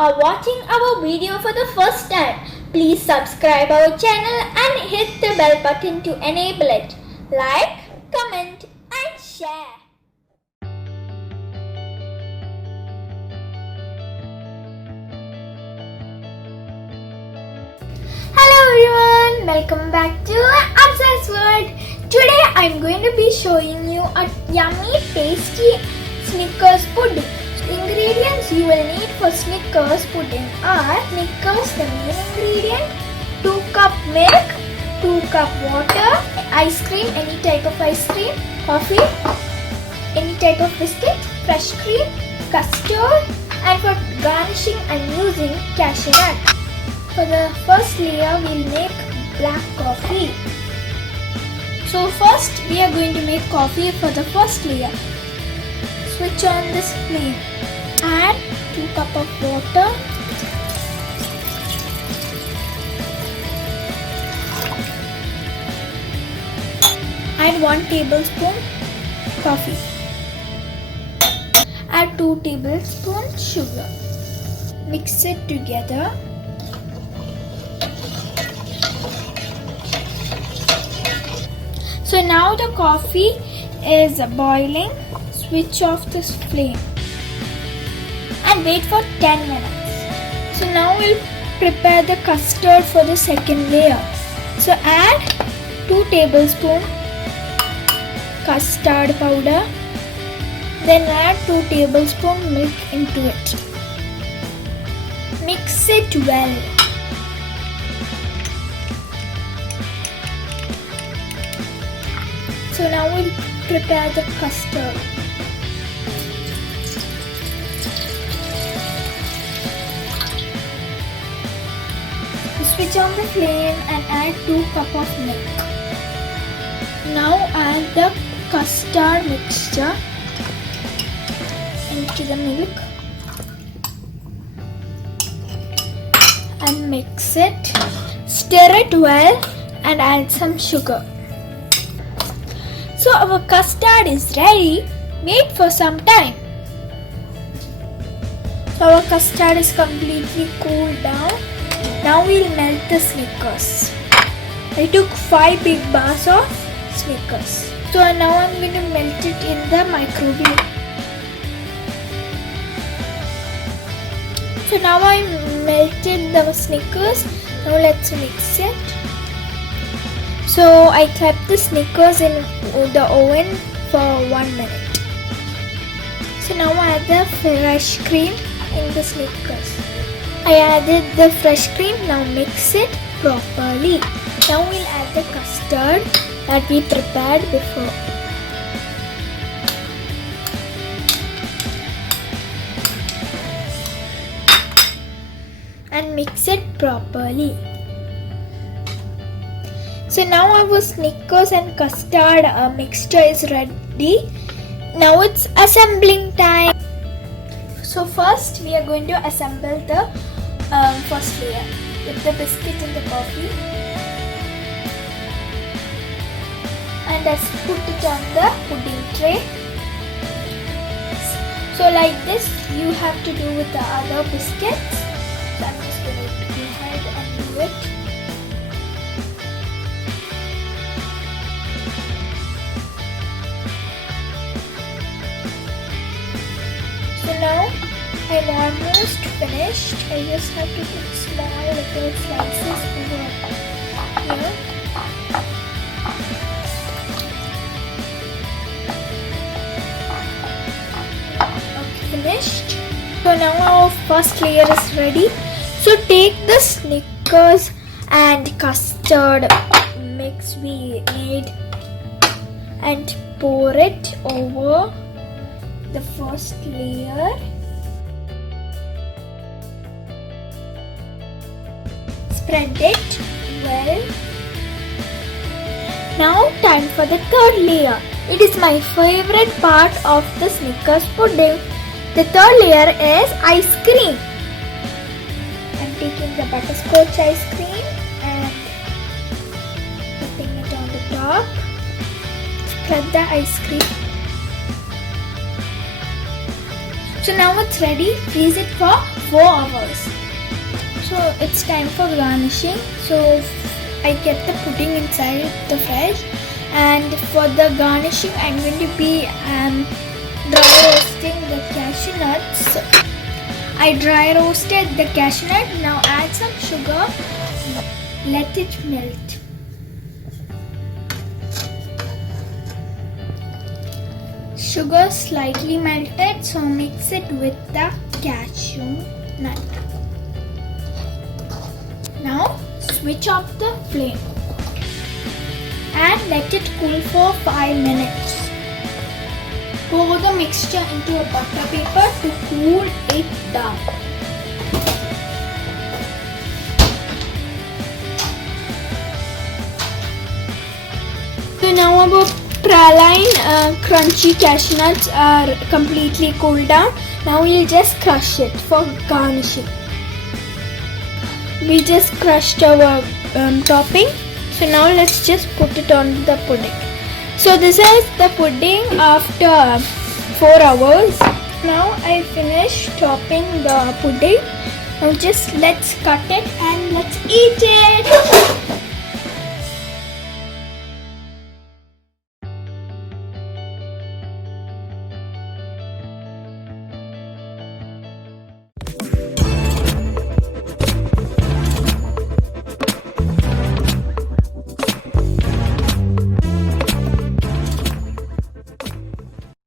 are watching our video for the first time, please subscribe our channel and hit the bell button to enable it. Like, comment and share. Hello everyone, welcome back to Afza'S world. Today I am going to be showing you a yummy tasty Snickers pudding. Ingredients you will need for Snickers pudding are Snickers, the main ingredient, 2 cup milk, 2 cup water, ice cream, any type of ice cream, coffee, any type of biscuit, fresh cream, custard, and for garnishing I'm using cashew nut. For the first layer we'll make black coffee. So first we are going to make coffee for the first layer. Switch on this flame. Add 2 cup of water. Add 1 tablespoon coffee. Add 2 tablespoons sugar. Mix it together. So now the coffee is boiling. Switch off this flame and wait for 10 minutes. So now we'll prepare the custard for the second layer. So add 2 tablespoons custard powder, then add 2 tablespoons milk into it. Mix it well. So now we'll prepare the custard. Switch on the flame and add 2 cups of milk. Now add the custard mixture into the milk and mix it. Stir it well and add some sugar. So our custard is ready. Wait for some time. So our custard is completely cooled down. Now we'll melt the Snickers. I took 5 big bars of Snickers. So now I'm going to melt it in the microwave. So now I melted the Snickers. Now let's mix it. So I kept the Snickers in the oven for 1 minute. So now I add the fresh cream in the Snickers. I added the fresh cream. Now mix it properly. Now we'll add the custard that we prepared before. And mix it properly. So now our Snickers and custard mixture is ready. Now it's assembling time. So first we are going to assemble the first layer with the biscuit and the coffee. And let's put it on the pudding tray. So like this you have to do with the other biscuits. So I'm just going to go ahead and do it. So now I'm almost finished. I just have to put small little slices over here. Okay, finished. So now our first layer is ready. So take the Snickers and custard mix we made and pour it over the first layer. Spread it well. Now time for the third layer. It is my favorite part of the Snickers pudding. The third layer is ice cream. I'm taking the butterscotch ice cream and putting it on the top. Spread the ice cream. So now it's ready. Freeze it for 4 hours. So it's time for garnishing. So I kept the pudding inside the fridge, and for the garnishing I'm going to be dry roasting the cashew nuts. I dry roasted the cashew nut. Now add some sugar. Let it melt. Sugar slightly melted, so mix it with the cashew nut. Now switch off the flame and let it cool for 5 minutes. Pour the mixture into a butter paper to cool it down. So now our praline crunchy cashew nuts are completely cooled down. Now we'll just crush it for garnishing. We just crushed our topping. So now let's just put it on the pudding. So this is the pudding after 4 hours. Now I finished topping the pudding. Now just let's cut it and let's eat it.